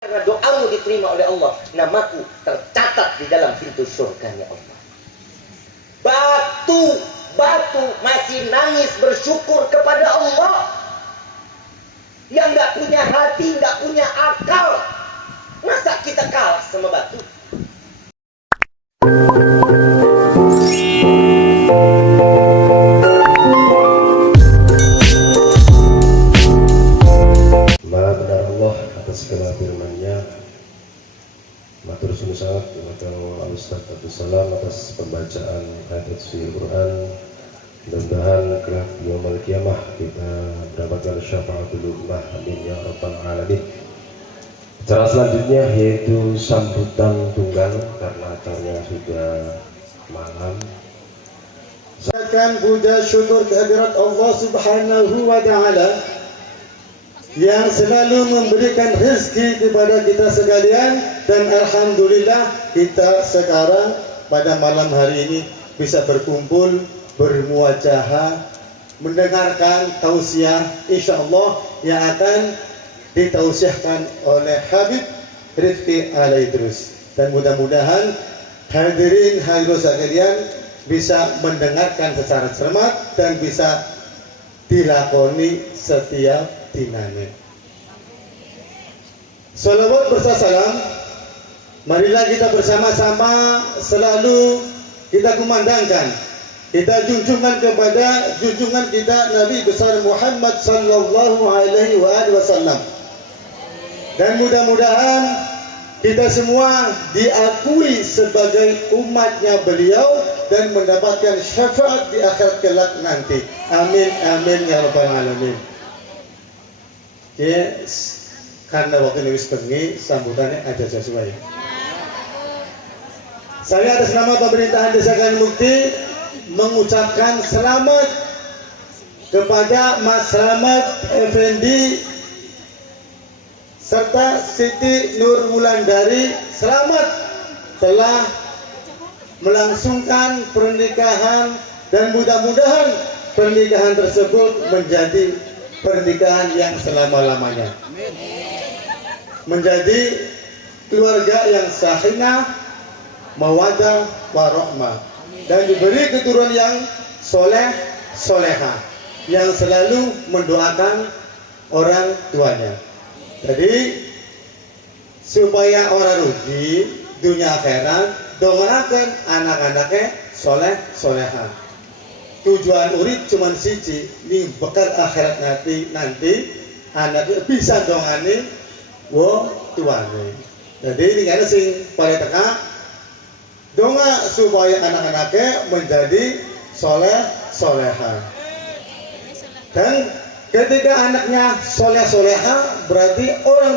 Karena doamu diterima oleh Allah, namaku tercatat di dalam pintu surganya Allah. Batu masih nangis bersyukur kepada Allah. Yang nggak punya hati, nggak punya akal, masa kita kalah sama batu? Maha benar Allah atas segala firman-Nya. Matur suwun sangat kepada Ustaz Abdul Salam atas pembacaan ayat suci Al-Quran. Mudah-mudahan kelak yaumul qiyamah kita mendapatkan syafaatul ummah, amin ya rabbal alamin. Acara selanjutnya yaitu sambutan tunggal karena acaranya sudah malam. Akan puja syukur kehadirat Allah Subhanahu wa taala yang selalu memberikan rezeki kepada kita sekalian, dan alhamdulillah kita sekarang pada malam hari ini bisa berkumpul, bermuajahah, mendengarkan tausiah insyaallah yang akan ditausiahkan oleh Habib Rifki Alaidrus, dan mudah-mudahan hadirin hadirat sekalian bisa mendengarkan secara cermat dan bisa dilakoni setiap dinane. Salawat bersalam, marilah kita bersama-sama selalu kita kumandangkan, kita junjungan kepada junjungan kita Nabi besar Muhammad sallallahu alaihi wasallam. Dan mudah-mudahan kita semua diakui sebagai umatnya beliau dan mendapatkan syafaat di akhirat kelak nanti. Amin amin ya rabbal alamin. Yes, karena waktu ini bengi, sambutannya ada sesuai. Saya atas nama pemerintahan Desa Kalimukti mengucapkan selamat kepada Mas Slamet Effendi serta Siti Nur Wulandari. Selamat telah melangsungkan pernikahan, dan mudah-mudahan pernikahan tersebut menjadi pernikahan yang selama-lamanya, menjadi keluarga yang sakinah, mawaddah, warahmah, dan diberi keturunan yang soleh, solehah, yang selalu mendoakan orang tuanya. Jadi supaya orang rugi dunia akhirat, doakan anak-anaknya soleh, solehah. Tujuan urip cuman siji, nih bekal akhirat nanti anaknya bisa dongane wo tuane. Jadi ini kan sing paling teka donga supaya anak-anaknya menjadi soleh soleha. Dan ketika anaknya soleh soleha, berarti orang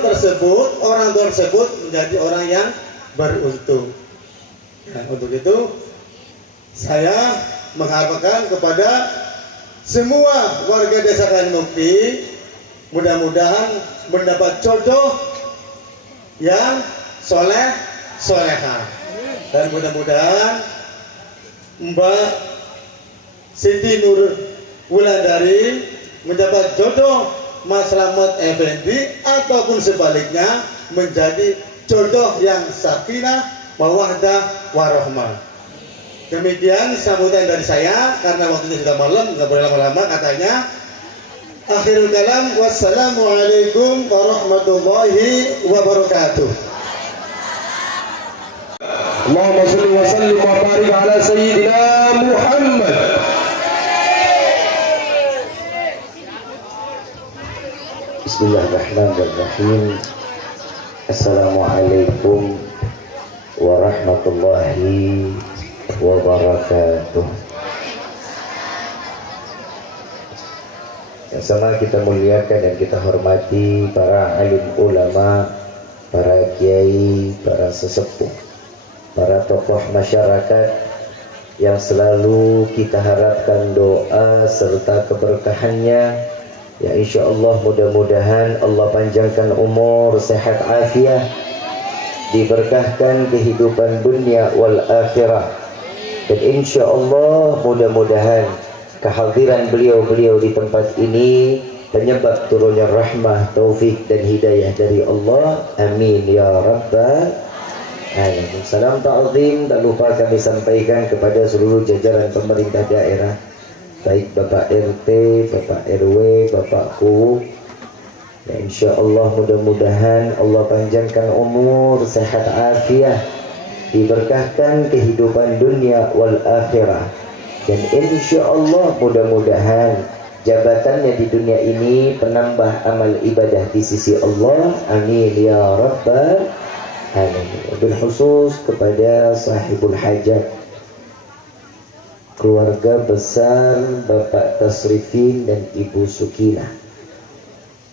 tersebut menjadi orang yang beruntung. Dan untuk itu saya mengharapkan kepada semua warga Desa Kalimukti, mudah-mudahan mendapat jodoh yang soleh solehah, dan mudah-mudahan Mbak Siti Nur Wulandari mendapat jodoh Mas Slamet Effendi, ataupun sebaliknya menjadi jodoh yang sakinah, mawaddah, warahmah. Demikian sambutan dari saya, karena waktunya sudah malam, nggak boleh lama-lama katanya. Akhirul kalam, wassalamualaikum warahmatullahi wabarakatuh. Allahumma shalli wa sallim wa barik ala sayyidina Muhammad. Bismillahirrahmanirrahim. Assalamualaikum warahmatullahi wabarakatuh. Yang sama kita muliakan dan kita hormati para alim ulama, para kiai, para sesepuh, para tokoh masyarakat yang selalu kita harapkan doa serta keberkahannya. Ya insya Allah, mudah-mudahan Allah panjangkan umur, sehat afiah, diberkahkan kehidupan dunia wal akhirah. Dan insya Allah mudah-mudahan kehadiran beliau-beliau di tempat ini penyebab turunnya rahmah, taufik dan hidayah dari Allah. Amin ya rabbal alamin. Salam ta'zim tak lupa kami sampaikan kepada seluruh jajaran pemerintah daerah, baik Bapak RT, Bapak RW, Bapak KU. Ya, insya Allah mudah-mudahan Allah panjangkan umur, sehat afiah, diberkahkan kehidupan dunia wal akhirah, dan insya Allah mudah-mudahan jabatannya di dunia ini penambah amal ibadah di sisi Allah. Amin ya rabbal alamin. Bil khusus kepada sahibul hajat, keluarga besar Bapak Tasrifin dan Ibu Sukinah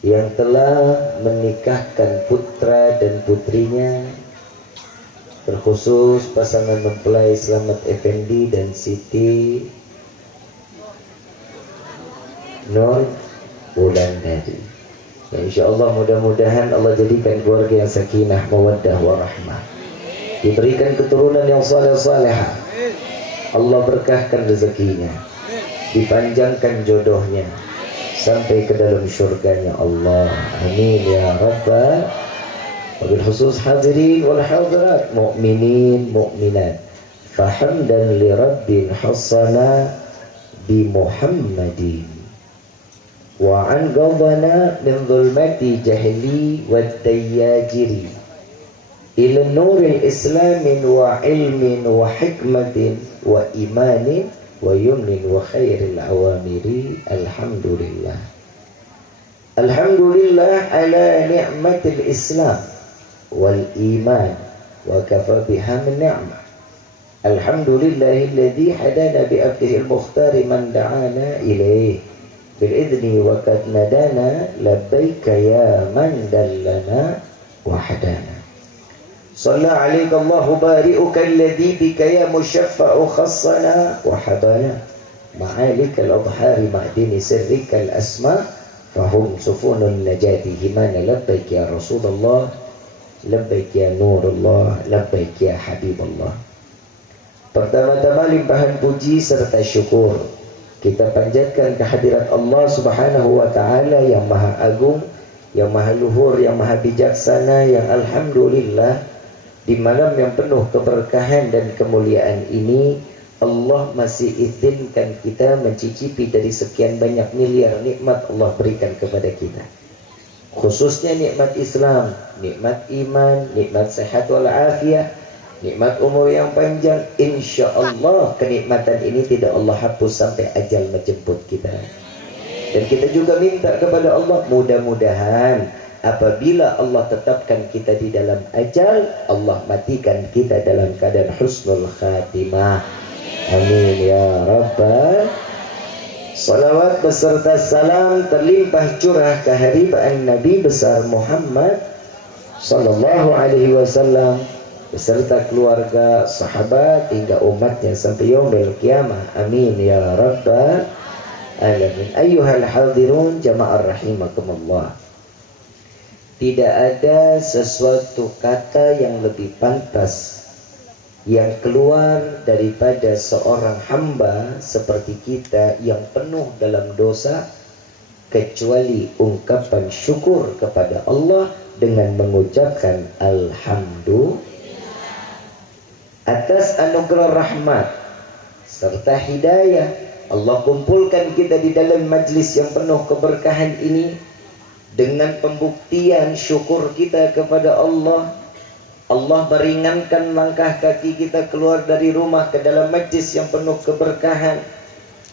yang telah menikahkan putra dan putrinya, terkhusus pasangan mempelai Slamet Effendi dan Siti Nur Wulandari. Ya, insya Allah mudah-mudahan Allah jadikan keluarga yang sakinah, mawaddah, warahmah, diberikan keturunan yang saleh-salehah, Allah berkahkan rezekinya, dipanjangkan jodohnya sampai ke dalam syurganya Allah. Amin ya rabbal. Wabil khusus hadirin wal hadirat, mu'minin mu'minat, fahamdan li rabbin hassana bi Muhammadin wa an ghadana min zulmati jahli wa dayyajiri ila nuril islamin wa ilmin wa hikmatin wa imanin wa yumnin wa khairil awamiri. Alhamdulillah, alhamdulillah ala ni'matil islam wal iman wa kafa biha min ni'mah. Alhamdulillahilladzi hadana bi abdihi al-mukhtar man da'ana ilayhi bil idni wa qad nadana labbaika ya man dallana wa hadana. Shalla alayka Allahu bari'uka alladzi bika ya mushaffa'u khassana wa habana ma'alika al-adhari ma'dini sirrika al-asma fahum sufunun najati himana labbaik ya Rasulullah, labbaik ya Nurullah, labbaik ya Habibullah. Pertama-tama limpahan puji serta syukur kita panjatkan kehadirat Allah Subhanahu wa ta'ala yang maha agung, yang maha luhur, yang maha bijaksana, yang alhamdulillah di malam yang penuh keberkahan dan kemuliaan ini Allah masih izinkan kita mencicipi dari sekian banyak miliar nikmat Allah berikan kepada kita, khususnya nikmat Islam, nikmat iman, nikmat sehat wal afiah, nikmat umur yang panjang. Insya Allah kenikmatan ini tidak Allah hapus sampai ajal menjemput kita. Dan kita juga minta kepada Allah, mudah-mudahan apabila Allah tetapkan kita di dalam ajal, Allah matikan kita dalam keadaan husnul khatimah. Amin ya rabbal. Salawat beserta salam terlimpah curah keharibaan Nabi besar Muhammad sallallahu alaihi wasallam beserta keluarga, sahabat hingga umatnya sampai yaumil qiyamah. Amin ya rabbal alamin. Ayyuhal hadirun jama'ar rahimakumullah. Tidak ada sesuatu kata yang lebih pantas yang keluar daripada seorang hamba seperti kita yang penuh dalam dosa kecuali ungkapan syukur kepada Allah dengan mengucapkan alhamdulillah atas anugerah rahmat serta hidayah. Allah kumpulkan kita di dalam majlis yang penuh keberkahan ini dengan pembuktian syukur kita kepada Allah. Allah meringankan langkah kaki kita keluar dari rumah ke dalam majlis yang penuh keberkahan.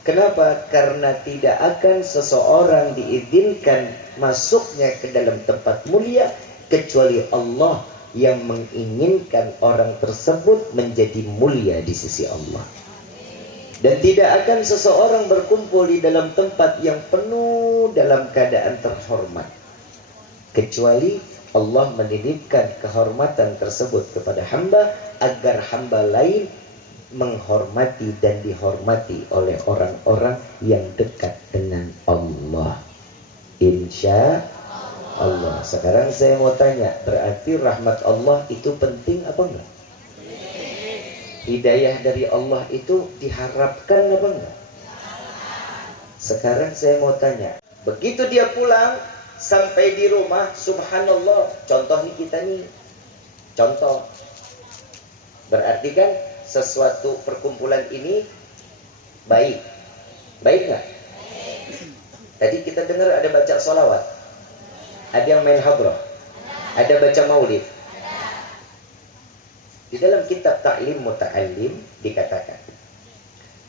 Kenapa? Karena tidak akan seseorang diizinkan masuknya ke dalam tempat mulia kecuali Allah yang menginginkan orang tersebut menjadi mulia di sisi Allah. Dan tidak akan seseorang berkumpul di dalam tempat yang penuh dalam keadaan terhormat kecuali Allah menitipkan kehormatan tersebut kepada hamba agar hamba lain menghormati dan dihormati oleh orang-orang yang dekat dengan Allah. Insya Allah. Sekarang saya mau tanya, berarti rahmat Allah itu penting apa enggak? Hidayah dari Allah itu diharapkan apa enggak? Sekarang saya mau tanya, Begitu dia pulang, sampai di rumah, subhanallah, contoh nih kita nih, contoh. Berarti kan sesuatu perkumpulan ini baik. Baik nggak? Tadi kita dengar ada baca sholawat, ada yang main hadrah, ada baca maulid. Di dalam kitab Ta'lim Muta'allim dikatakan,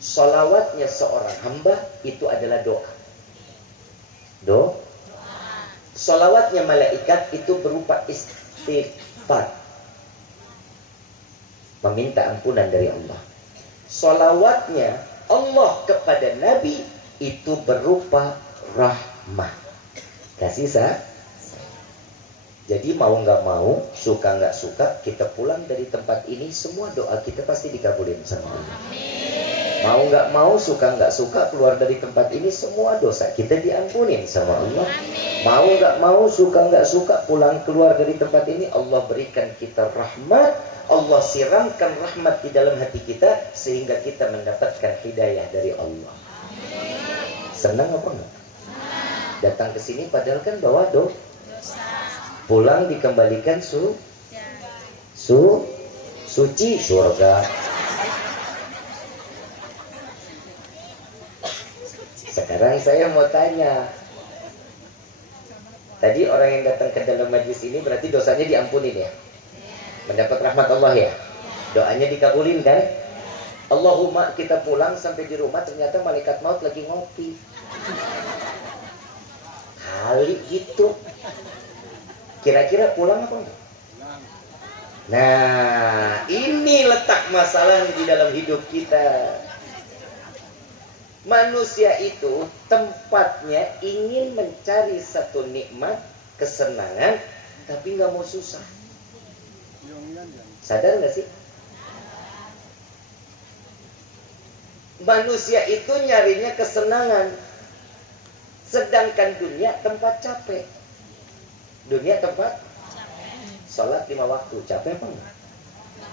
sholawatnya seorang hamba itu adalah doa. Sholawatnya malaikat itu berupa istighfar, meminta ampunan dari Allah. Sholawatnya Allah kepada Nabi itu berupa rahmah, kasih sayang. Jadi mau nggak mau, suka nggak suka, kita pulang dari tempat ini, semua doa kita pasti dikabulin sama Allah. Mau nggak mau, suka nggak suka, keluar dari tempat ini, semua dosa kita diampunin sama Allah. Mau nggak mau, suka nggak suka, pulang keluar dari tempat ini, Allah berikan kita rahmat, Allah siramkan rahmat di dalam hati kita, sehingga kita mendapatkan hidayah dari Allah. Senang apa enggak? Datang ke sini padahal kan bawa dosa. Pulang dikembalikan suci surga. Sekarang saya mau tanya, tadi orang yang datang ke dalam majlis ini berarti dosanya diampunin ya, mendapat rahmat Allah ya, doanya dikabulin kan? Allahumma, kita pulang sampai di rumah ternyata malaikat maut lagi ngopi, kali gitu. Kira-kira pulang apa enggak? Nah, ini letak masalahnya di dalam hidup kita. Manusia itu tempatnya ingin mencari satu nikmat, kesenangan, tapi nggak mau susah. Sadar nggak sih? Manusia itu nyarinya kesenangan, sedangkan dunia tempat capek. Dunia tempat sholat 5 waktu, capek apa enggak?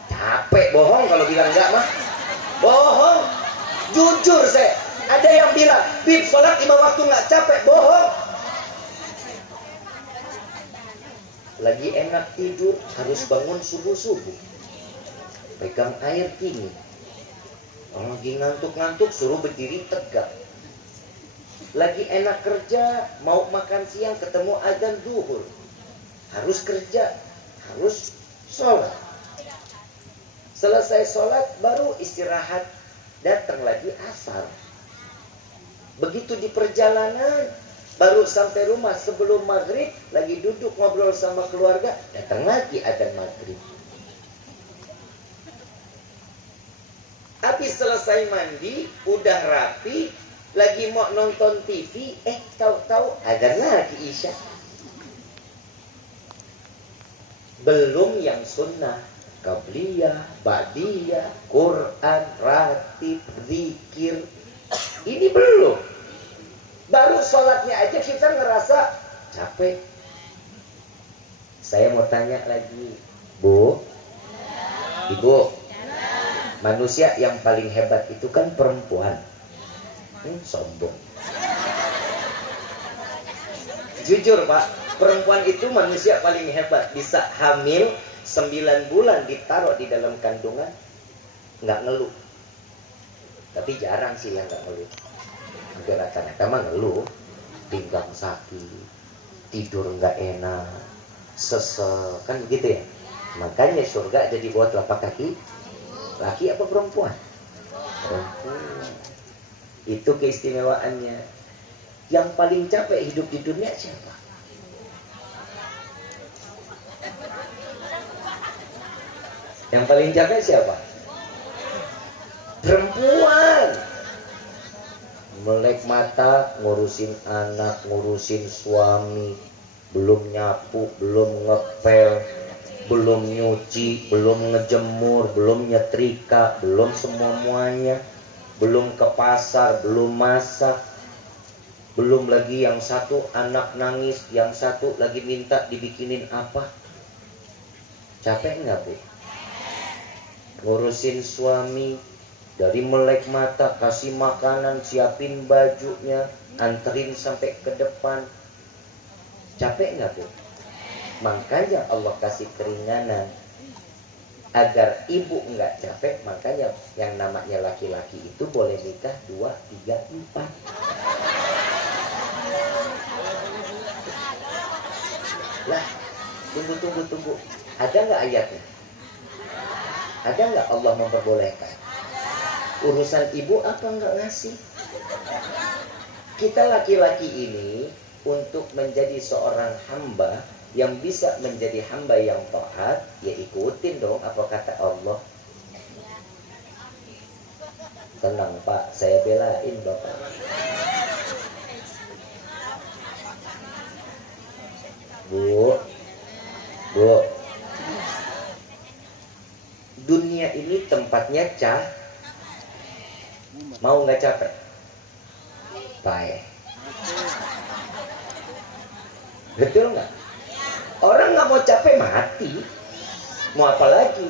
Capek, bohong kalau bilang enggak mah. Bohong. Jujur saya, ada yang bilang, Bib sholat 5 waktu enggak capek, bohong. Lagi enak tidur, harus bangun subuh-subuh, pegang air dingin. Kalau lagi ngantuk-ngantuk, suruh berdiri tegak. Lagi enak kerja, mau makan siang, ketemu azan zuhur, harus kerja, harus sholat. Selesai sholat baru istirahat, datang lagi asar. Begitu di perjalanan, baru sampai rumah sebelum maghrib, lagi duduk ngobrol sama keluarga, datang lagi adzan maghrib. Habis selesai mandi, udah rapi, lagi mau nonton TV, tahu-tahu adzan lagi isya. Belum yang sunnah, qabliyah, ba'diyah, Quran, ratib, zikir. Ini belum. Baru sholatnya aja kita ngerasa capek. Saya mau tanya lagi, Bu, Ibu, manusia yang paling hebat itu kan perempuan. Sombong. Jujur Pak, perempuan itu manusia paling hebat, bisa hamil 9 bulan ditaruh di dalam kandungan, nggak ngeluh. Tapi jarang sih yang nggak ngeluh. Hampir rata-rata mah ngeluh, pinggang sakit, tidur nggak enak, sesek, kan begitu ya. Makanya surga jadi buat telapak kaki, laki apa perempuan? Perempuan. Itu keistimewaannya. Yang paling capek hidup di dunia siapa? Yang paling capek siapa? Perempuan. Melek mata, ngurusin anak, ngurusin suami, belum nyapu, belum ngepel, belum nyuci, belum ngejemur, belum nyetrika, belum semuanya, belum ke pasar, belum masak. Belum lagi yang satu anak nangis, yang satu lagi minta dibikinin apa. Capek nggak Bu? Ngurusin suami, dari melek mata, kasih makanan, siapin bajunya, anterin sampai ke depan. Capek nggak, Bu? Makanya Allah kasih keringanan agar ibu nggak capek. Makanya yang namanya laki-laki itu boleh nikah 2, 3, 4. Lah, tunggu. Ada nggak ayatnya? Ada nggak Allah memperbolehkan? Urusan ibu apa nggak ngasih? Kita laki-laki ini untuk menjadi seorang hamba yang bisa menjadi hamba yang taat, ya ikutin dong apa kata Allah. Tenang Pak, saya belain Bapak. Bu, dunia ini tempatnya mau nggak capek? Baik. Betul nggak? Orang nggak mau capek mati. Mau apa lagi?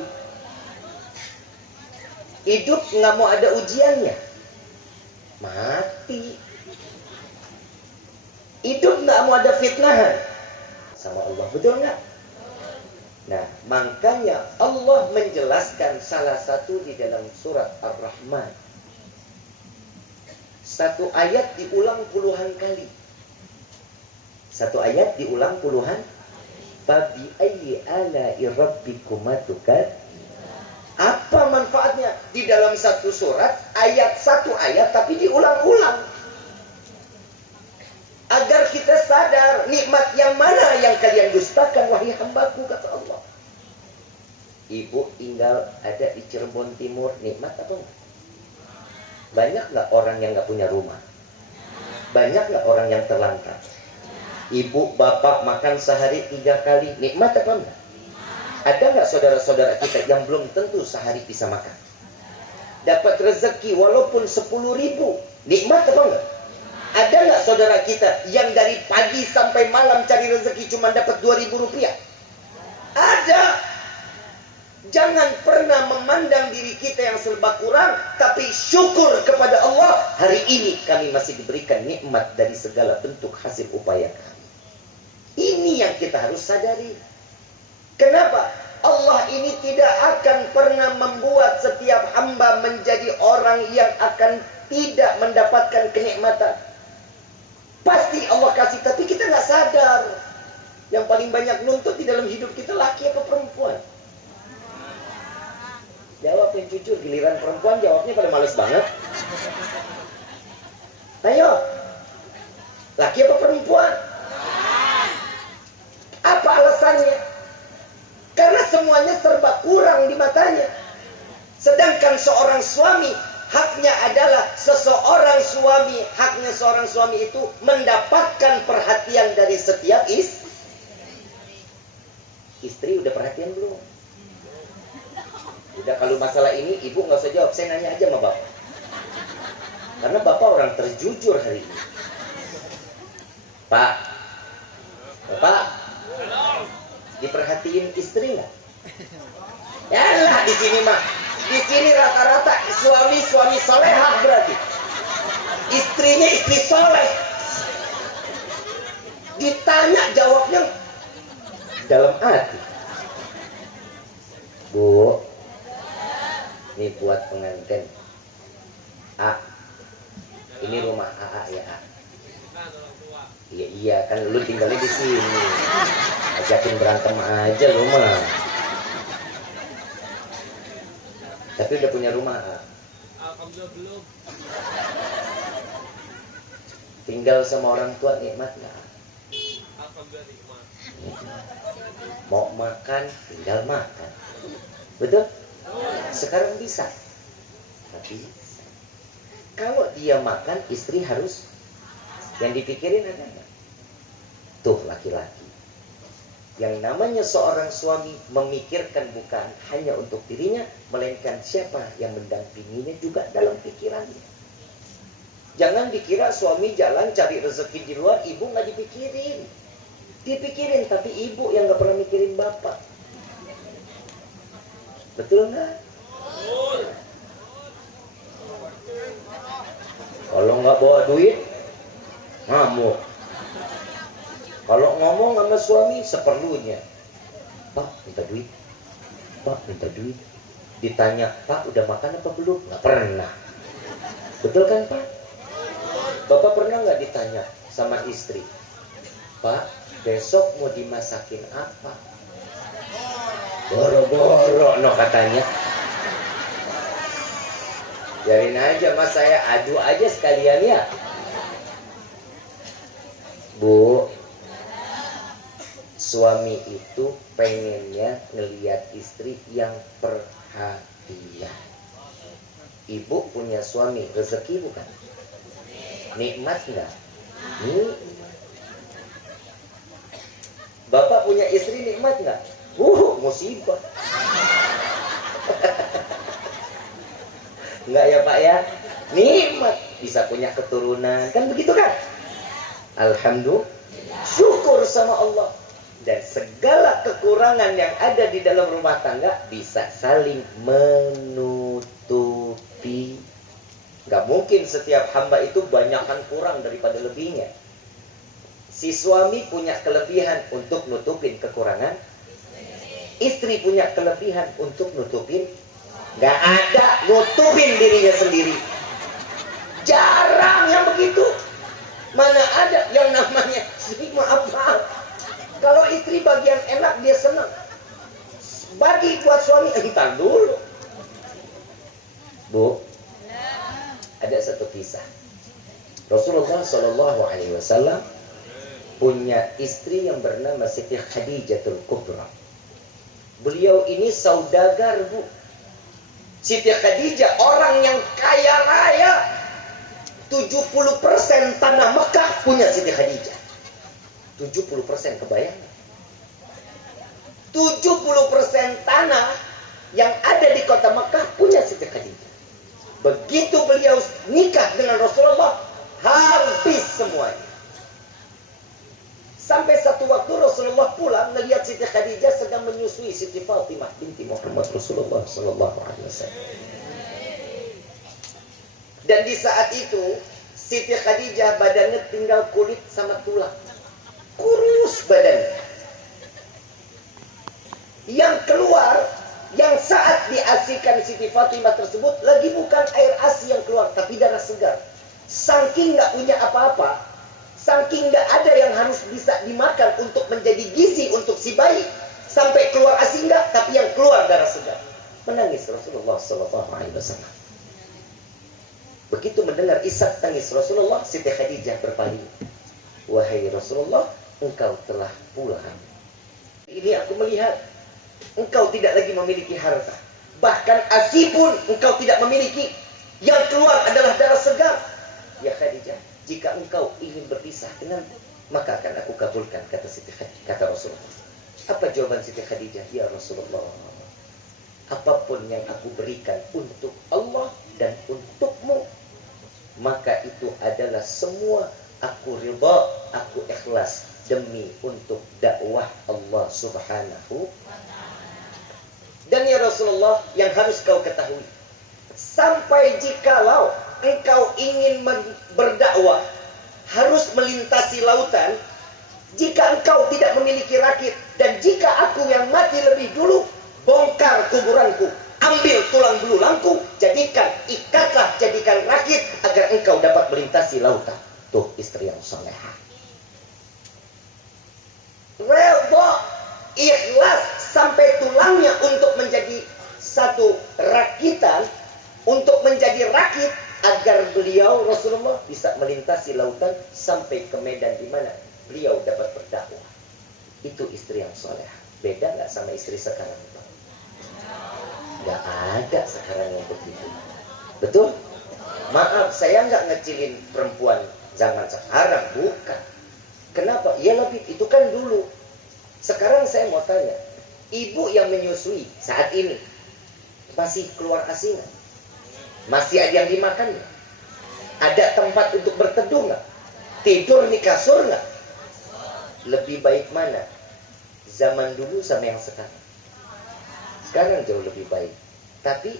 Hidup nggak mau ada ujiannya. Mati. Hidup nggak mau ada fitnahan sama Allah. Betul nggak? Nah, makanya Allah menjelaskan salah satu di dalam surat Ar-Rahman. Satu ayat diulang puluhan kali. Satu ayat diulang puluhan. Fabi ayyi ala'i rabbikuma tukad. Apa manfaatnya? Di dalam satu surat, satu ayat tapi diulang-ulang. Agar kita sadar nikmat yang mana yang kalian dustakan wahai hambaku, kata Allah. Ibu tinggal ada di Cirebon Timur, nikmat apa enggak? Banyak nggak orang yang nggak punya rumah? Banyak nggak orang yang terlantar? Ibu, bapak makan sehari 3 kali, nikmat apa enggak? Ada nggak saudara-saudara kita yang belum tentu sehari bisa makan? Dapat rezeki walaupun 10.000, nikmat apa enggak? Ada nggak saudara kita yang dari pagi sampai malam cari rezeki cuma dapat 2.000 rupiah? Ada. Jangan pernah memandang diri kita yang serba kurang, tapi syukur kepada Allah. Hari ini kami masih diberikan nikmat dari segala bentuk hasil upaya kami. Ini yang kita harus sadari. Kenapa? Allah ini tidak akan pernah membuat setiap hamba menjadi orang yang akan tidak mendapatkan kenikmatan. Pasti Allah kasih, tapi kita nggak sadar. Yang paling banyak nuntut di dalam hidup kita laki apa perempuan? Jawab yang jujur, giliran perempuan jawabnya pada males banget. Ayo, laki apa perempuan? Apa alasannya? Karena semuanya serba kurang di matanya. Sedangkan seorang suami, haknya adalah haknya seorang suami itu mendapatkan perhatian dari setiap istri. Udah perhatian belum? Udah, kalau masalah ini ibu nggak usah jawab, saya nanya aja sama bapak. Karena bapak orang terjujur hari ini. Pak, bapak, diperhatiin istri nggak? Ya lah, di sini mah, di sini rata-rata suami solehah berarti. Istrinya istri soleh. Ditanya jawabnya dalam hati. Bu, ini buat pengantin A. Ini rumah AA ya A. Iya kan lu tinggalnya di sini. Ajakin berantem aja lu mah. Tapi udah punya rumah A. Alhamdulillah belum. Tinggal sama orang tua nikmat nggak? Alhamdulillah nikmat. Mau makan tinggal makan. Betul? Sekarang bisa. Tapi kalau dia makan, istri harus yang dipikirin ada nggak? Tuh laki-laki. Yang namanya seorang suami memikirkan bukan hanya untuk dirinya, melainkan siapa yang mendampinginya juga dalam pikirannya. Jangan dikira suami jalan cari rezeki di luar, ibu nggak dipikirin. Dipikirin, tapi ibu yang nggak pernah mikirin bapak. Betul nggak? Kalau nggak bawa duit, ngamuk. Kalau ngomong sama suami seperlunya, Pak minta duit, Pak minta duit. Ditanya, Pak udah makan apa belum? Nggak pernah. Betul kan Pak? Bapak pernah nggak ditanya sama istri, Pak besok mau dimasakin apa? Boro-boro no katanya. Biarin aja mas, saya adu aja sekalian ya. Bu, suami itu pengennya ngelihat istri yang perhatian. Ibu punya suami rezeki bukan? Nikmat nggak? Bapak punya istri nikmat nggak? Musibah. Enggak ya Pak ya? Nikmat, bisa punya keturunan, kan begitu kan? Alhamdulillah, syukur sama Allah. Dan segala kekurangan yang ada di dalam rumah tangga bisa saling menutupi. Gak mungkin setiap hamba itu banyakkan kurang daripada lebihnya. Si suami punya kelebihan untuk nutupin kekurangan, istri punya kelebihan untuk nutupin. Gak ada nutupin dirinya sendiri. Jarang yang begitu. Mana ada yang namanya maaf. Kalau istri bagian enak dia senang, bagi buat suami entar dulu. Bu, ada satu kisah. Rasulullah SAW punya istri yang bernama Siti Khadijatul Kubra. Beliau ini saudagar, Bu. Siti Khadijah orang yang kaya raya. 70% tanah Mekah punya Siti Khadijah. 70% kebayang. 70% tanah yang ada di kota Mekah punya Siti Khadijah. Begitu beliau nikah dengan Rasulullah, habis semuanya. Sampai satu waktu Rasulullah pulang melihat Siti Khadijah sedang menyusui Siti Fatimah binti Muhammad Rasulullah SAW. Dan di saat itu Siti Khadijah badannya tinggal kulit sama tulang, kurus badannya. Yang keluar, yang saat diasikan Siti Fatimah tersebut lagi bukan air asi yang keluar, tapi darah segar. Saking nggak punya apa-apa, saking nggak ada yang harus bisa dimakan untuk menjadi gizi untuk si bayi, sampai keluar asi nggak, tapi yang keluar darah segar. Menangis Rasulullah SAW. Begitu mendengar isak tangis Rasulullah, Siti Khadijah berpaling. Wahai Rasulullah, engkau telah pulang. Ini aku melihat engkau tidak lagi memiliki harta, bahkan asi pun engkau tidak memiliki. Yang keluar adalah darah segar. Ya Khadijah, jika engkau ingin berpisah dengan, maka akan aku kabulkan, kata Siti Khadijah, kata Rasulullah. Apa jawaban Siti Khadijah? Ya Rasulullah, apapun yang aku berikan untuk Allah dan untukmu, maka itu adalah semua aku ridha, aku ikhlas demi untuk dakwah Allah Subhanahu. Dan ya Rasulullah, yang harus kau ketahui, sampai jikalau engkau ingin berdakwah harus melintasi lautan, jika engkau tidak memiliki rakit, dan jika aku yang mati lebih dulu, bongkar kuburanku, ambil tulang belulangku, ikatlah jadikan rakit agar engkau dapat melintasi lautan. Tuh istri yang salehah, redha, ikhlas sampai tulangnya untuk menjadi satu rakitan, untuk menjadi rakit agar beliau Rasulullah bisa melintasi lautan sampai ke medan di mana beliau dapat berdakwah. Itu istri yang salehah. Beda nggak sama istri sekarang, Pak? Nggak ada sekarang yang begitu. Betul? Maaf, saya nggak ngecilin perempuan zaman sekarang, bukan. Kenapa? Ya lebih, itu kan dulu. Sekarang saya mau tanya, ibu yang menyusui saat ini masih keluar asi nggak? Masih ada yang dimakan nggak? Ada tempat untuk berteduh nggak? Tidur di kasur nggak? Lebih baik mana? Zaman dulu sama yang sekarang? Sekarang jauh lebih baik. Tapi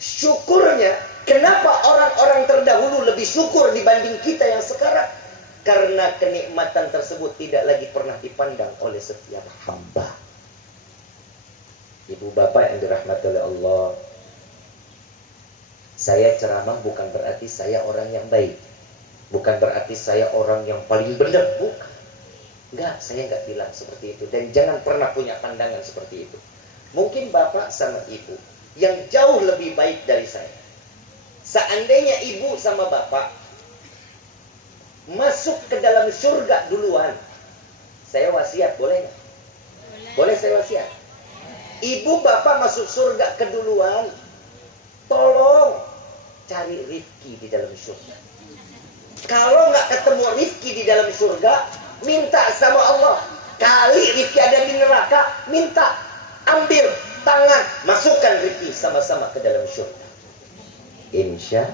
syukurnya, kenapa orang-orang terdahulu lebih syukur dibanding kita yang sekarang? Karena kenikmatan tersebut tidak lagi pernah dipandang oleh setiap hamba. Ibu bapak yang dirahmati oleh Allah, saya ceramah bukan berarti saya orang yang baik, bukan berarti saya orang yang paling benar, bukan. Enggak, saya enggak bilang seperti itu. Dan jangan pernah punya pandangan seperti itu. Mungkin bapak sama ibu yang jauh lebih baik dari saya. Seandainya ibu sama bapak masuk ke dalam surga duluan, saya wasiat, boleh nggak? Boleh saya wasiat? Ibu bapak masuk surga keduluan, tolong cari Rifki di dalam surga. Kalau nggak ketemu Rifki di dalam surga, minta sama Allah. Kali Rifki ada di neraka, minta ambil tangan, masukkan Rifki sama-sama ke dalam surga. Insya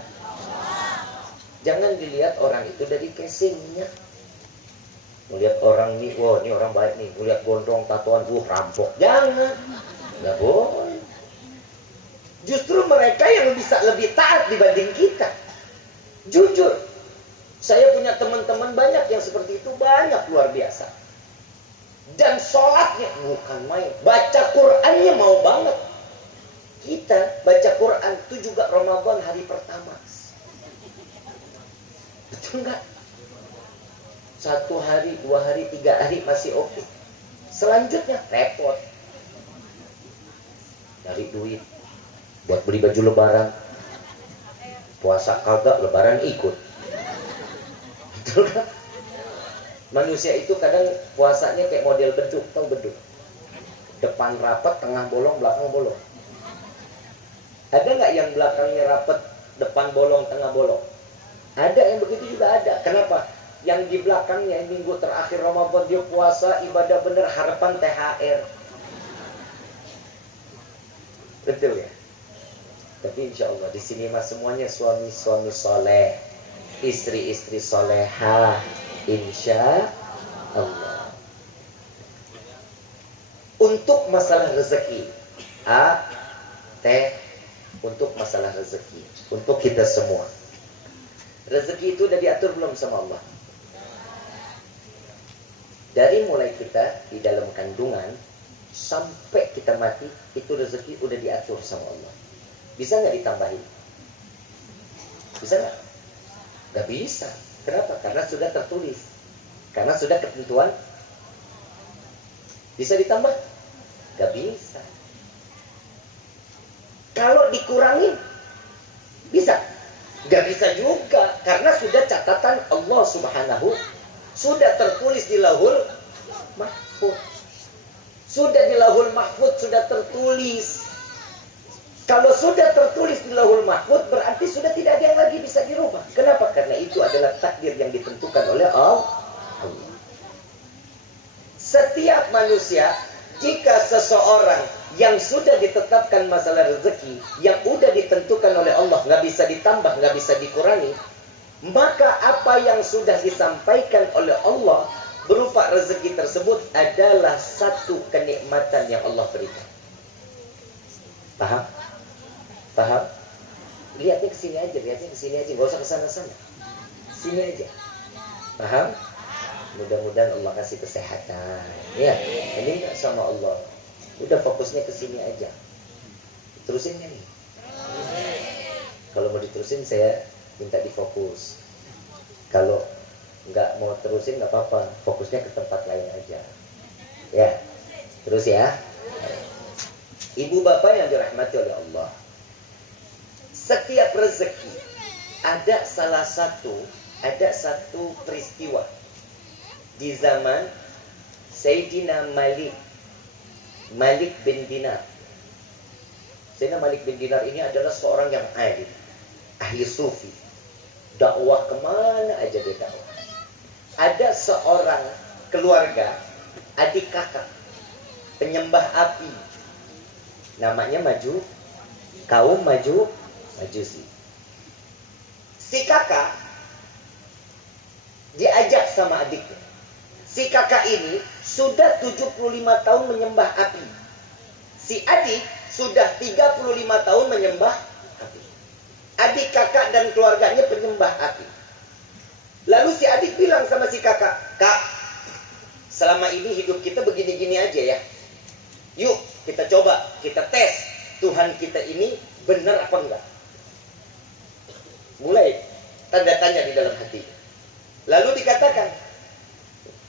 jangan dilihat orang itu dari casingnya. Melihat orang ini, wah ini orang baik nih. Melihat gondrong, tatoan, rampok. Jangan. Nggak boleh. Justru mereka yang bisa lebih taat dibanding kita. Jujur. Saya punya teman-teman banyak yang seperti itu. Banyak, luar biasa. Dan sholatnya bukan main. Baca Qur'annya mau banget. Kita baca Qur'an itu juga Ramadan hari pertama. Betul nggak? 1 hari, 2 hari, 3 hari masih oke. Selanjutnya repot. Cari duit buat beli baju lebaran. Puasa kagak, lebaran ikut. Betul nggak? Manusia itu kadang puasanya kayak model beduk, tahu beduk? Depan rapat, tengah bolong, belakang bolong. Ada nggak yang belakangnya rapat, depan bolong, tengah bolong? Ada yang begitu juga ada. Kenapa? Yang di belakangnya minggu terakhir Ramadan dia puasa, ibadah bener, harapan THR. Betul ya? Tapi insya Allah di sini mas semuanya suami-suami soleh, istri-istri soleha, insya Allah. Untuk masalah rezeki, untuk masalah rezeki, untuk kita semua. Rezeki itu udah diatur belum sama Allah? Dari mulai kita di dalam kandungan sampai kita mati, itu rezeki udah diatur sama Allah. Bisa nggak ditambahin? Bisa nggak? Nggak bisa. Kenapa? Karena sudah tertulis. Karena sudah ketentuan. Bisa ditambah? Nggak bisa. Kalau dikurangin, bisa? Gak bisa juga, karena sudah catatan Allah Subhanahu, sudah tertulis di Lauhul Mahfuz. Sudah di Lauhul Mahfuz, sudah tertulis. Kalau sudah tertulis di Lauhul Mahfuz, berarti sudah tidak ada yang lagi bisa dirubah. Kenapa? Karena itu adalah takdir yang ditentukan oleh Allah. Setiap manusia, jika seseorang yang sudah ditetapkan masalah rezeki, yang sudah ditentukan oleh Allah, nggak bisa ditambah, nggak bisa dikurangi, maka apa yang sudah disampaikan oleh Allah berupa rezeki tersebut adalah satu kenikmatan yang Allah berikan. Paham? Paham? Lihatnya ke sini aja, nggak usah ke sana-sana. Sini aja. Paham? Mudah-mudahan Allah kasih kesehatan. Ya, ini nggak sama Allah. Udah fokusnya ke sini aja. Terusin kan nih? Kalau mau diterusin saya minta difokus. Kalau nggak mau terusin nggak apa-apa, fokusnya ke tempat lain aja. Ya, terus ya. Ibu bapak yang dirahmati oleh Allah, setiap rezeki ada satu peristiwa di zaman Sayyidina Malik bin Dinar. Sayyidina Malik bin Dinar ini adalah seorang yang alim, ahli sufi, dakwah kemana aja dia dakwah. Ada seorang keluarga, adik kakak, penyembah api, namanya kaum Majusi. Si kakak diajak sama adiknya. Si kakak ini sudah 75 tahun menyembah api. Si adik sudah 35 tahun menyembah api. Adik kakak dan keluarganya penyembah api. Lalu si adik bilang sama si kakak, "Kak, selama ini hidup kita begini-gini aja ya. Yuk kita coba, kita tes Tuhan kita ini benar apa enggak." Mulai tanda tanya di dalam hati. Lalu dikatakan,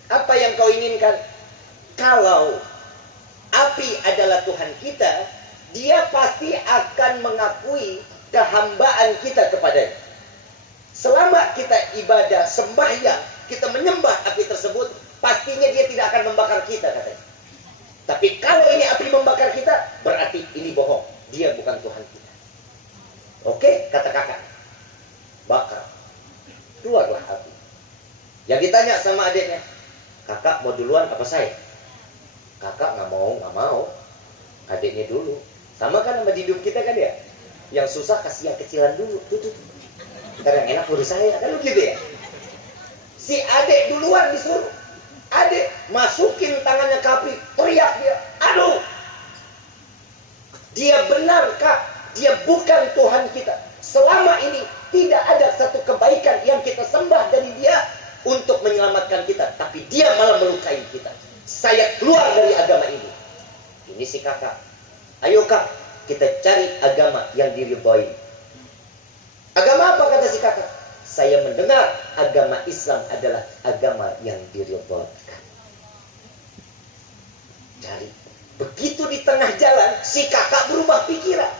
"Apa yang kau inginkan?" Kalau api adalah Tuhan kita, dia pasti akan mengakui kehambaan kita kepadanya. Selama kita ibadah, sembahyang, kita menyembah api tersebut, pastinya dia tidak akan membakar kita, katanya. Tapi kalau ini api membakar kita, berarti ini bohong. Dia bukan Tuhan kita. Oke, kata kakak. Bakar. Keluarlah api. Yang ditanya sama adiknya, "Kakak mau duluan apa saya?" Kakak nggak mau. Adiknya dulu. Sama kan sama di hidup kita kan ya? Yang susah kasih yang kecilan dulu. Tuh. Ntar yang enak urus saya. Kan gitu ya? Si adik duluan disuruh. Adik masukin tangannya ke api. Teriak dia. Aduh! Dia benar, Kak. Dia bukan Tuhan kita. Selama ini tidak ada satu kebaikan yang kita sembah dari dia untuk menyelamatkan kita. Tapi dia malah melukai kita. Saya keluar dari agama ini. Ini si kakak. Ayo Kak, kita cari agama yang diridhoi. Agama apa, kata si kakak? Saya mendengar agama Islam adalah agama yang diridhoi. Cari. Begitu di tengah jalan, si kakak berubah pikiran.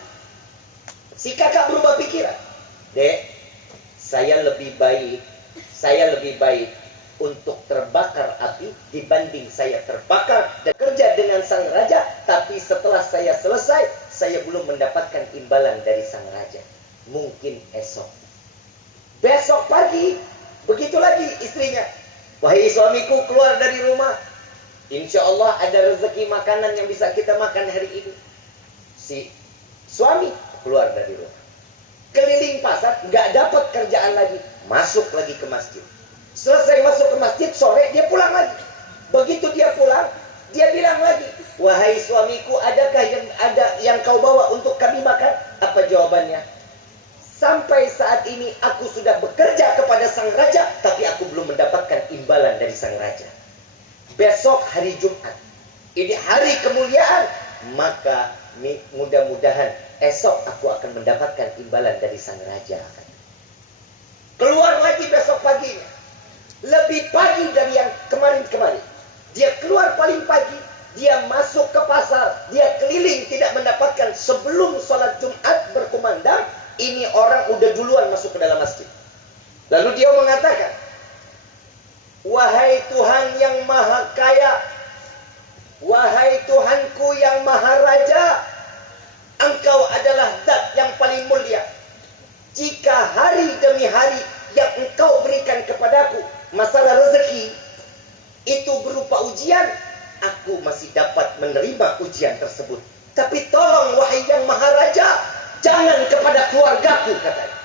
Dek, saya lebih baik untuk terbakar api dibanding saya terbakar dan kerja dengan sang raja, tapi setelah saya selesai, saya belum mendapatkan imbalan dari sang raja. Mungkin esok. Besok pagi, begitu lagi istrinya. "Wahai suamiku, keluar dari rumah. Insya Allah ada rezeki makanan yang bisa kita makan hari ini." Si suami keluar dari rumah. Keliling pasar, nggak dapat kerjaan lagi. Masuk lagi ke masjid. Selesai masuk ke masjid, sore dia pulang lagi. Begitu dia pulang, dia bilang lagi, "Wahai suamiku, adakah yang kau bawa untuk kami makan?" Apa jawabannya? "Sampai saat ini aku sudah bekerja kepada sang raja, tapi aku belum mendapatkan imbalan dari sang raja. Besok hari Jumat, ini hari kemuliaan, maka mudah-mudahan esok aku akan mendapatkan imbalan dari sang raja." Keluar lagi besok paginya. Lebih pagi dari yang kemarin-kemarin. Dia keluar paling pagi. Dia masuk ke pasar. Dia keliling tidak mendapatkan. Sebelum sholat Jumat berkumandang, ini orang udah duluan masuk ke dalam masjid. Lalu dia mengatakan, "Wahai Tuhan yang maha kaya, wahai Tuhanku yang maha raja, Engkau adalah zat yang paling mulia. Jika hari demi hari yang Engkau berikan kepadaku masalah rezeki itu berupa ujian, aku masih dapat menerima ujian tersebut. Tapi tolong wahai yang maha raja, jangan kepada keluargaku," katanya.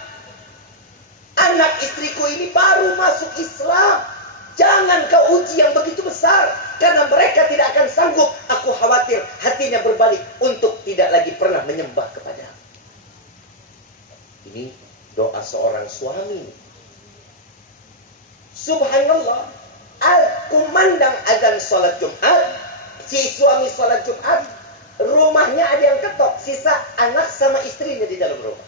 "Anak istriku ini baru masuk Islam. Jangan kau uji yang begitu besar, karena mereka tidak akan sanggup. Aku khawatir hatinya berbalik untuk tidak lagi pernah menyembah kepada." Ini doa seorang suami. Subhanallah, kumandang azan sholat Jumat, si suami sholat Jumat, rumahnya ada yang ketok, sisa anak sama istrinya di dalam rumah.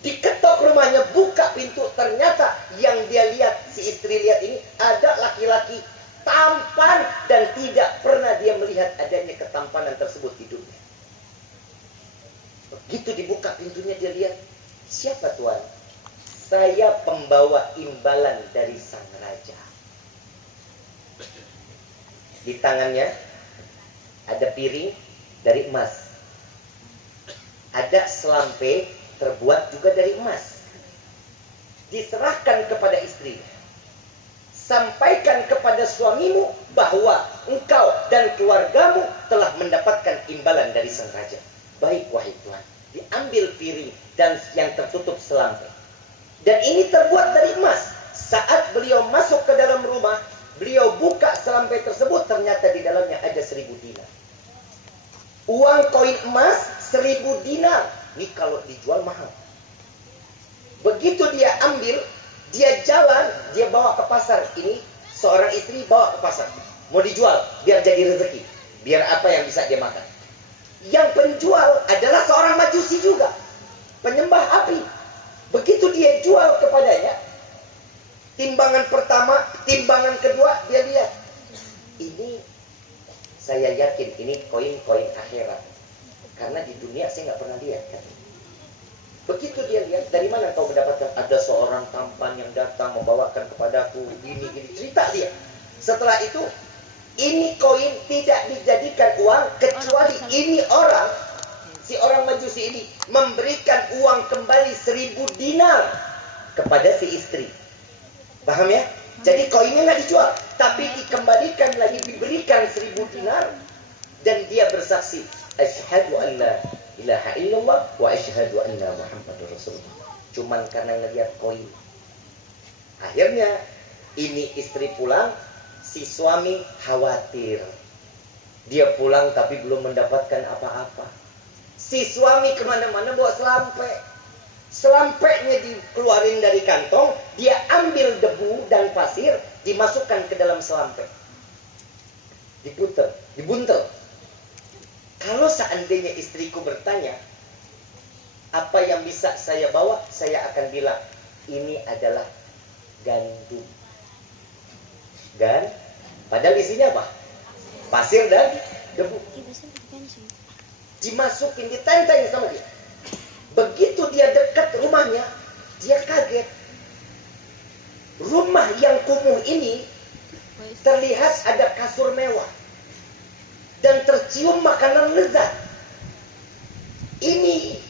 Diketok rumahnya, buka pintu, ternyata yang dia lihat, si istri lihat ini, ada laki-laki tampan dan tidak pernah dia melihat adanya ketampanan tersebut di dunia. Begitu dibuka pintunya, dia lihat, "Siapa Tuhan?" "Saya pembawa imbalan dari sang raja." Di tangannya ada piring dari emas. Ada selampe terbuat juga dari emas. Diserahkan kepada istrinya. "Sampaikan kepada suamimu bahwa engkau dan keluargamu telah mendapatkan imbalan dari sang raja." "Baik wahai Tuhan." Diambil piring dan yang tertutup selampe. Dan ini terbuat dari emas. Saat beliau masuk ke dalam rumah, beliau buka selampe tersebut, ternyata di dalamnya ada 1000 dinar. Uang koin emas 1000 dinar. Ini kalau dijual mahal. Begitu dia ambil, Dia jalan, dia bawa ke pasar. Ini seorang istri bawa ke pasar. Mau dijual, biar jadi rezeki. Biar apa yang bisa dia makan. Yang penjual adalah seorang majusi juga. Penyembah api. Begitu dia jual kepadanya, timbangan pertama, timbangan kedua, dia lihat. Ini, saya yakin ini koin-koin akhirat. Karena di dunia saya nggak pernah lihat kan. Begitu dia lihat, dari mana kau mendapatkan? Ada seorang tampan yang datang membawakan kepadaku gini-gini, cerita dia. Setelah itu, ini koin tidak dijadikan uang kecuali ini orang, si orang majusi ini memberikan uang kembali 1000 dinar kepada si istri. Paham ya? Jadi koinnya nggak dijual, tapi dikembalikan lagi, diberikan 1000 dinar, dan dia bersaksi, asyhadu an la ilaha illallah wa asyhadu anna Muhammadur Rasulullah. Cuman karena ngelihat koin. Akhirnya ini istri pulang, si suami khawatir. Dia pulang tapi belum mendapatkan apa-apa. Si suami kemana-mana bawa selampe. Selampenya dikeluarin dari kantong, dia ambil debu dan pasir, dimasukkan ke dalam selampe. Diputer, dibuntel. Kalau seandainya istriku bertanya, apa yang bisa saya bawa, saya akan bilang, ini adalah gandum. Dan padahal isinya apa? Pasir dan debu. Dimasukin, ditenteng sama dia. Begitu dia dekat rumahnya, dia kaget. Rumah yang kumuh ini terlihat ada kasur mewah dan tercium makanan lezat. Ini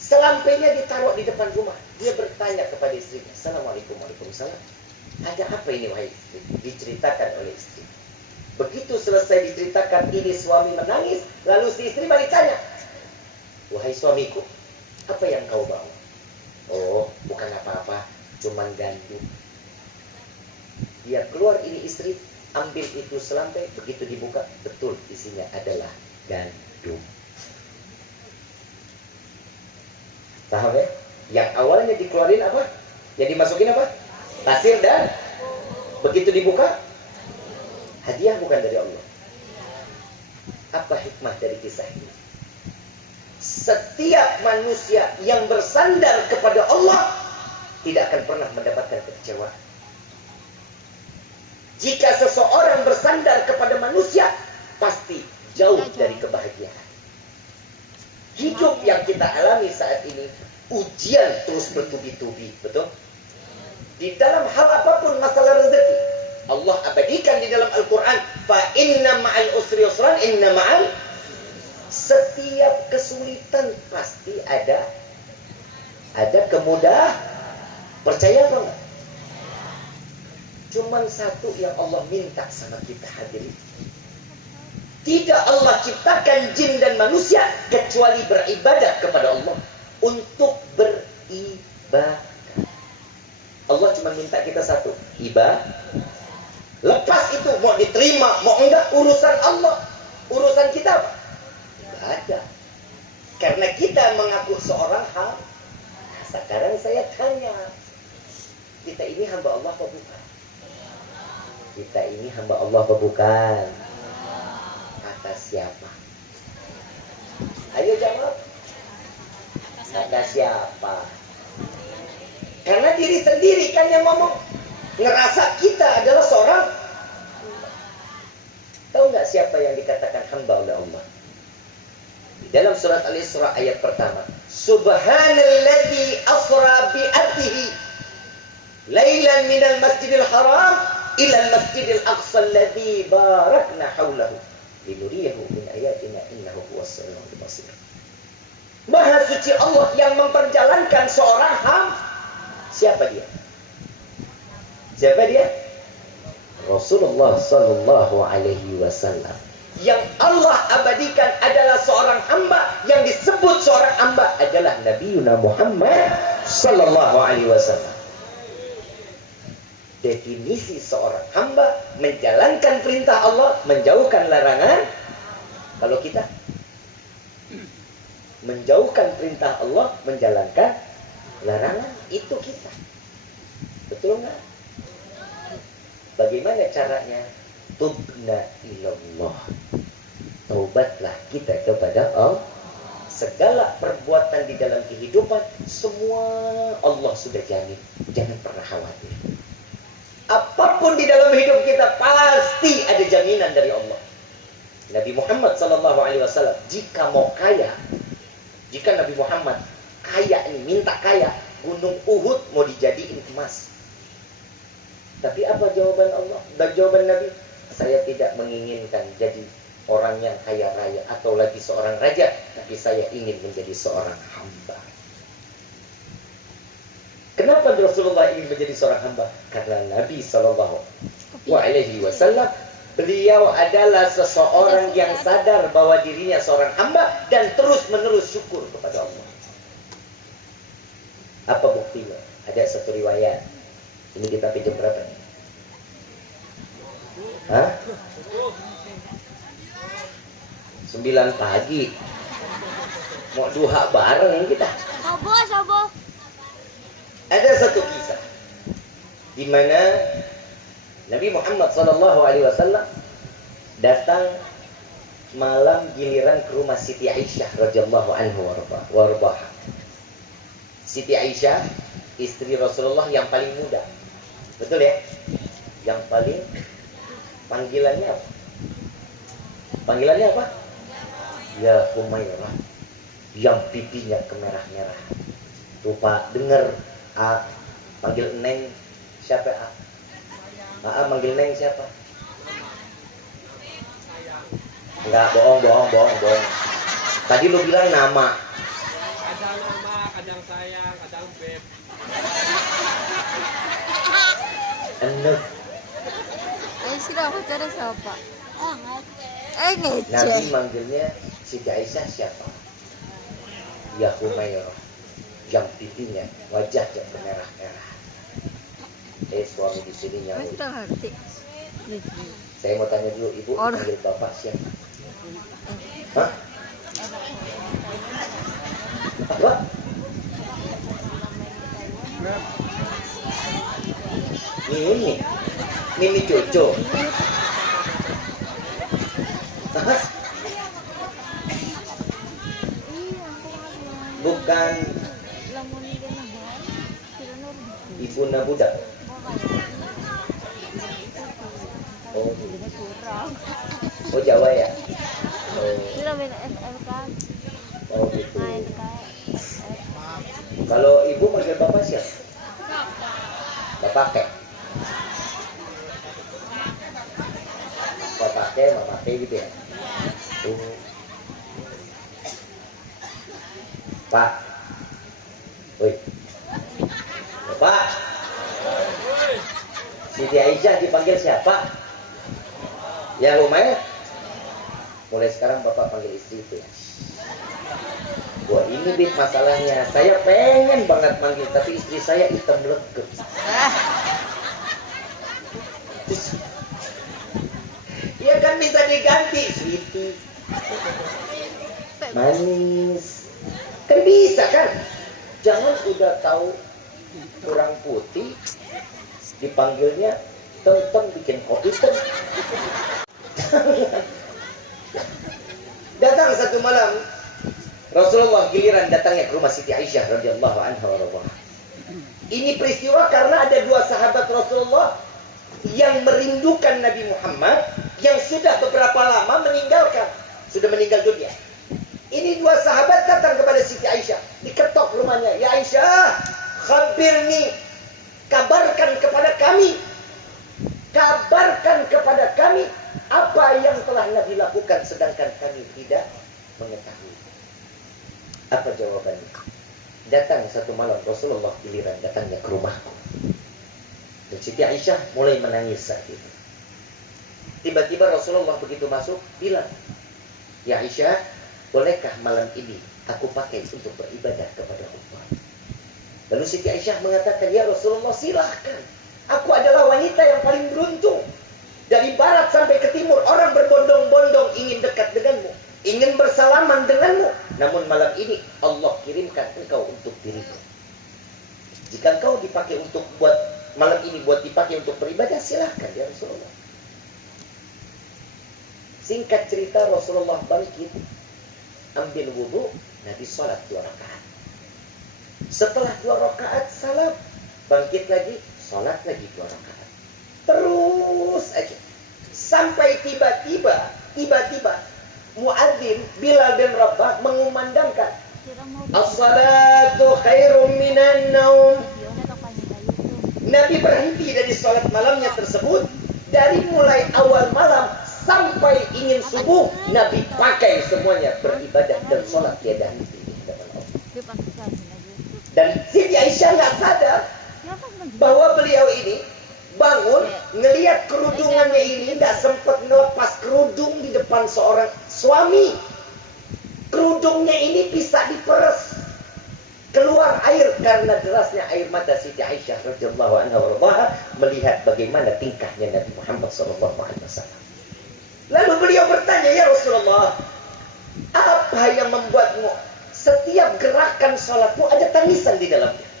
selampainya ditaruh di depan rumah. Dia bertanya kepada istrinya, Assalamualaikum, waalaikumsalam. Ada apa ini wahai istri? Diceritakan oleh istri. Begitu selesai diceritakan ini, suami menangis. Lalu si istri balik tanya, wahai suamiku, apa yang kau bawa? Oh, bukan apa-apa, cuman gandum. Dia keluar, ini istri ambil itu selampai. Begitu dibuka, betul isinya adalah gandum. Paham ya? Yang awalnya dikeluarin apa? Yang dimasukin apa? Pasir dan begitu dibuka, hadiah bukan dari Allah. Apa hikmah dari kisah ini? Setiap manusia yang bersandar kepada Allah tidak akan pernah mendapatkan kekecewaan. Jika seseorang bersandar kepada manusia, pasti jauh dari kebahagiaan. Hidup yang kita alami saat ini, ujian terus bertubi-tubi, betul? Di dalam hal apapun masalah rezeki, Allah abadikan di dalam Al-Quran, fa inna ma'al usri yusran, inna ma'al. Setiap kesulitan pasti ada kemudahan. Percaya apa enggak? Cuman satu yang Allah minta sama kita hadirin. Tidak Allah ciptakan jin dan manusia kecuali beribadah kepada Allah. Untuk beribadah. Allah cuma minta kita satu, ibadah. Lepas itu mau diterima, mau enggak, urusan Allah. Urusan kita apa? Ibadah. Karena kita mengaku seorang hamba. Sekarang saya tanya, kita ini hamba Allah apa bukan? Kita ini hamba Allah apa bukan? Kata siapa? Ayo jawab. Kata siapa? Karena diri sendiri kan yang ngomong. Ngerasa kita adalah seorang. Tahu nggak siapa yang dikatakan hamba oleh Allah? Di dalam surat Al-Isra ayat pertama, Subhanalladzi asra bi'abdihi lailan minal masjidil haram ilal masjidil aqsa alladzi barakna haulahu linuriyahu min ayatina innahu huwas samiul basir. Maha suci Allah yang memperjalankan seorang hamba. Siapa dia? Siapa dia? Rasulullah sallallahu alaihi wasallam. Yang Allah abadikan adalah seorang hamba, yang disebut seorang hamba adalah Nabiuna Muhammad sallallahu alaihi wasallam. Definisi seorang hamba menjalankan perintah Allah, menjauhkan larangan. Kalau kita menjauhkan perintah Allah, menjalankan larangan, itu kita. Betul nggak? Bagaimana caranya? Tubna ilallah. Taubatlah kita kepada Allah. Segala perbuatan di dalam kehidupan semua Allah sudah jamin. Jangan pernah khawatir. Apapun di dalam hidup kita pasti ada jaminan dari Allah. Nabi Muhammad SAW jika mau kaya, jika Nabi Muhammad kaya ini minta kaya, gunung Uhud mau dijadiin emas. Tapi apa jawaban Allah? Jawaban Nabi, saya tidak menginginkan jadi orang yang kaya raya atau lagi seorang raja, tapi saya ingin menjadi seorang hamba. Kenapa Rasulullah ingin menjadi seorang hamba? Karena Nabi SAW beliau adalah seseorang yang sadar bahwa dirinya seorang hamba dan terus menerus syukur kepada Allah. Apa buktinya? Ada satu riwayat. Ini kita pinjam berapa nih? Hah? 9 pagi. Mau duha bareng kita. Sabo. Ada satu kisah di mana Nabi Muhammad SAW datang malam giliran ke rumah Siti Aisyah radhiyallahu anha warḍaha. Siti Aisyah istri Rasulullah yang paling muda. Betul ya? Yang paling panggilannya apa? Panggilannya apa? Ya Humairah. Yang pipinya kemerah-merah. Tuh Pak, dengar A panggil Neng siapa A? Manggil Neng siapa? Enggak, bohong. Tadi lu bilang nama. Kadang nama, kadang sayang, kadang beb. Enek. Sudah pacaran siapa? Nabi Ngece. manggilnya Siti Aisyah siapa? Ya Humairah. Yang pipinya, wajahnya kemerah-merah. Suami di sini nyawa. Sudah ngerti. Saya mau tanya dulu, ibu panggil bapak siapa? Hah? Apa? Mimi Jojo. Hah? Bukan Ibu Nabudak. Oh Jawa ya? Oh gitu. Kalau ibu manggil bapak siapa? Bapak Kek. Bapak Kek, Mama Kek gitu ya? Pak. Woi. Bapak. Siti Aisyah dipanggil siapa? Ya Humairah. Mulai sekarang bapak panggil istri itu ya. Wah ini bit masalahnya. Saya pengen banget manggil, tapi istri saya hitam legep. Ya kan bisa diganti, sweetie, manis. Kan bisa kan? Jangan udah tahu kurang putih dipanggilnya tem bikin kopi tem. Datang satu malam Rasulullah giliran datangnya ke rumah Siti Aisyah radhiyallahu anha warḍaha. Ini peristiwa karena ada dua sahabat Rasulullah yang merindukan Nabi Muhammad yang sudah beberapa lama sudah meninggal dunia. Ini dua sahabat datang kepada Siti Aisyah, diketok rumahnya. Ya Aisyah, khabirni, kabarkan kepada kami apa yang telah Nabi lakukan sedangkan kami tidak mengetahui. Apa jawabannya? Datang satu malam Rasulullah giliran datangnya ke rumahku. Dan Siti Aisyah mulai menangis saat itu. Tiba-tiba Rasulullah begitu masuk bilang, ya Aisyah, bolehkah malam ini aku pakai untuk beribadah kepada Allah? Lalu Siti Aisyah mengatakan, ya Rasulullah silahkan. Aku adalah wanita yang paling beruntung. Dari barat sampai ke timur orang berbondong-bondong ingin dekat denganmu, ingin bersalaman denganmu. Namun malam ini Allah kirimkan engkau untuk diriku. Jika engkau dipakai untuk buat malam ini buat dipakai untuk beribadah, silahkan ya Rasulullah. Singkat cerita, Rasulullah bangkit, ambil wudhu, Nabi sholat 2 rakaat. Setelah 2 rakaat salam, bangkit lagi, sholat lagi 2 rakaat. Terus aja sampai tiba-tiba muadzin Bilal bin Rabah mengumandangkan as-salatu khairum minan naum. Nabi berhenti dari sholat malamnya tersebut. Dari mulai awal malam sampai ingin subuh, Nabi pakai semuanya beribadah dan sholat tiada henti di hadapan Allah. Dan Siti Aisyah nggak sadar bahwa beliau ini bangun, ngelihat kerudungannya ini, nggak sempat ngelepas kerudung di depan seorang suami. Kerudungnya ini bisa diperes, keluar air karena derasnya air mata Siti Aisyah radhiyallahu anha melihat bagaimana tingkahnya Nabi Muhammad SAW. Lalu beliau bertanya, ya Rasulullah, apa yang membuatmu setiap gerakan sholatmu ada tangisan di dalamnya?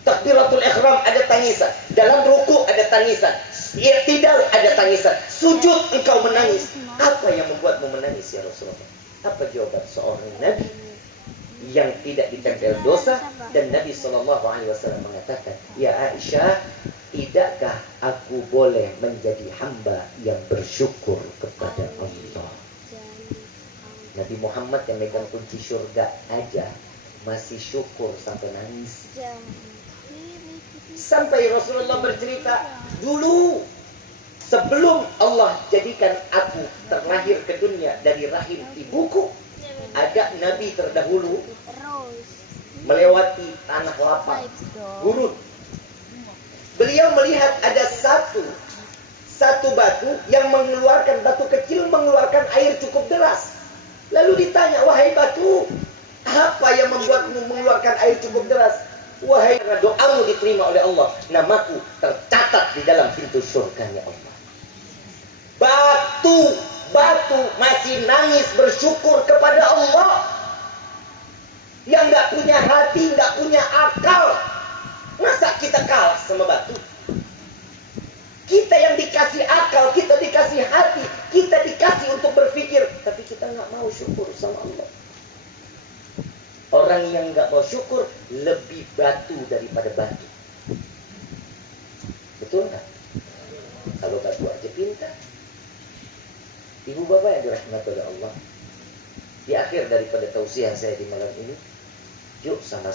Takbiratul ihram ada tangisan, dalam ruku ada tangisan, i'tidal ada tangisan, sujud engkau menangis. Apa yang membuatmu menangis ya Rasulullah? Apa jawaban seorang Nabi yang tidak ditempel dosa? Dan Nabi SAW mengatakan, ya Aisyah, tidakkah aku boleh menjadi hamba yang bersyukur kepada Allah? Nabi Muhammad yang megang kunci surga aja masih syukur sampai nangis. Sampai Rasulullah bercerita, dulu sebelum Allah jadikan aku terlahir ke dunia dari rahim ibuku, ada Nabi terdahulu melewati tanah lapang, gurun. Beliau melihat ada satu batu yang mengeluarkan, batu kecil mengeluarkan air cukup deras. Lalu ditanya, wahai batu, apa yang membuatmu mengeluarkan air cukup deras? Wahai, karena doamu diterima oleh Allah, namaku tercatat di dalam pintu surganya Allah. Batu masih nangis bersyukur kepada Allah. Yang nggak punya hati, nggak punya akal, masa kita kalah sama batu? Kita yang dikasih akal, kita dikasih hati, kita dikasih untuk berpikir, tapi kita nggak mau syukur sama Allah. Orang yang nggak mau syukur lebih batu daripada batu. Betul nggak? Kalau batu aja pintar. Ibu bapak yang dirahmati oleh Allah, di akhir daripada tausiah saya di malam ini, yuk sama